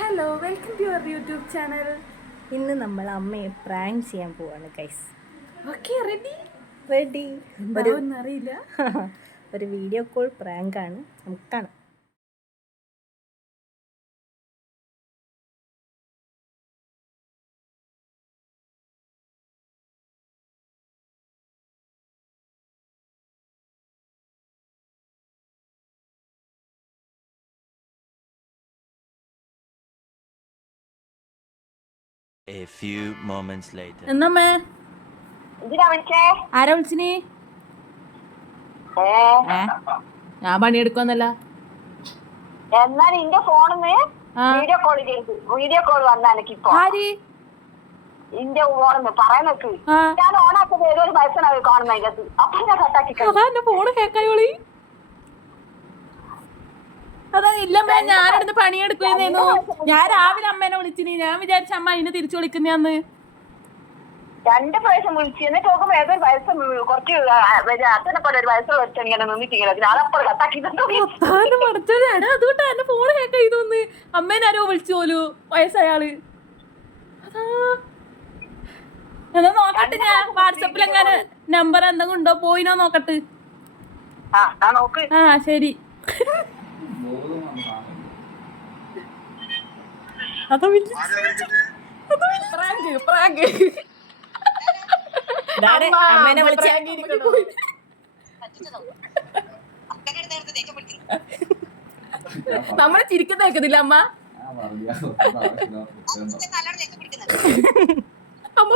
Hello welcome to your YouTube channel. ഇന്ന് നമ്മൾ അമ്മയെ പ്രാങ്ക് ചെയ്യാൻ പോവാണ് ഗൈസ്. Okay ready ready. എന്താവെന്ന് അറിയില്ല. ഒരു വീഡിയോ കോൾ പ്രാങ്ക് ആണ്, നമുക്ക് കാണാം. A few moments later. എന്നമ്മേ ആരാ വിളിച്ചിനി? ഞാൻ പണിയെടുക്കുവന്നല്ല. എന്നാൽ ഇന്റെ ഫോണിന്ന് വീഡിയോ കോൾ ചെയ്തു. വീഡിയോ കോൾ വന്നാ എനിക്കിപ്പോ ഇന്റെ ഫോണിന്ന് പറയുന്നത് ഞാൻ ഓണാക്കുന്നത് ഏതൊരു പൈസനാണ് കാണുന്ന അതിനകത്ത്. അപ്പൊ ഞാൻ കട്ടാക്കി ഫോണ് കേക്കായോളി. അതാ ഇല്ലമ്മേ, ഞാനിടുന്ന് പണിയെടുക്കുന്നു. ഞാൻ രാവിലെ അമ്മേനെ വിളിച്ചിനി. ഞാൻ വിചാരിച്ച അമ്മ അതിനെ തിരിച്ചു വിളിക്കുന്നയാന്ന്. 2 പ്രാവശ്യം വിളിച്ചു. എന്നിട്ട് നോക്കുമ്പോ ഏതൊരു പൈസ കുറച്ച് അച്ഛനെ പോലെ ഒരു പൈസ വെച്ച് ഇങ്ങനെ നിന്നിട്ടിങ്ങനെ ഞാനപ്പോൾ കട്ടാക്കി. അതുകൊണ്ടാ എന്റെ ഫോണ് കേക്ക ചെയ്തോന്ന്. അമ്മേനാരോ വിളിച്ചു പോലു, വയസ്സയാള്. എന്നാ നോക്കട്ടെ, ഞാൻ വാട്സപ്പിൽ എങ്ങനെ നമ്പർ എന്തെങ്കിലും ഉണ്ടോ പോയിനോ നോക്കട്ട്. നോക്ക്. ശരി. അമ്മേനെ വിളിച്ച നമ്മളെ ചിരിക്കുന്ന കേൾക്കുന്നില്ല അമ്മ. അമ്മ